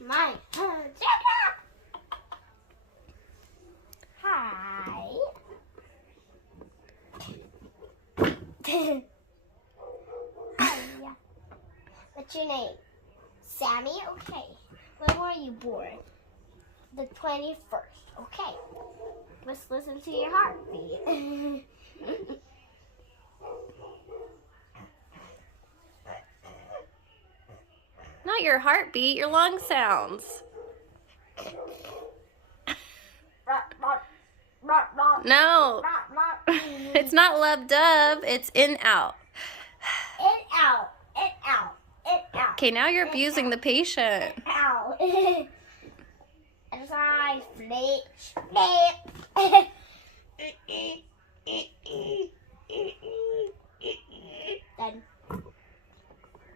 mine. Hi. Hi. What's your name? Sammy? Okay. When were you born? The 21st. Okay. Let's listen to your heartbeat. Not your heartbeat, your lung sounds. No, it's not lub dub, it's in out. In, out. In, out. In, out. Okay, now you're abusing the patient. Out. Exercise, flip, flip.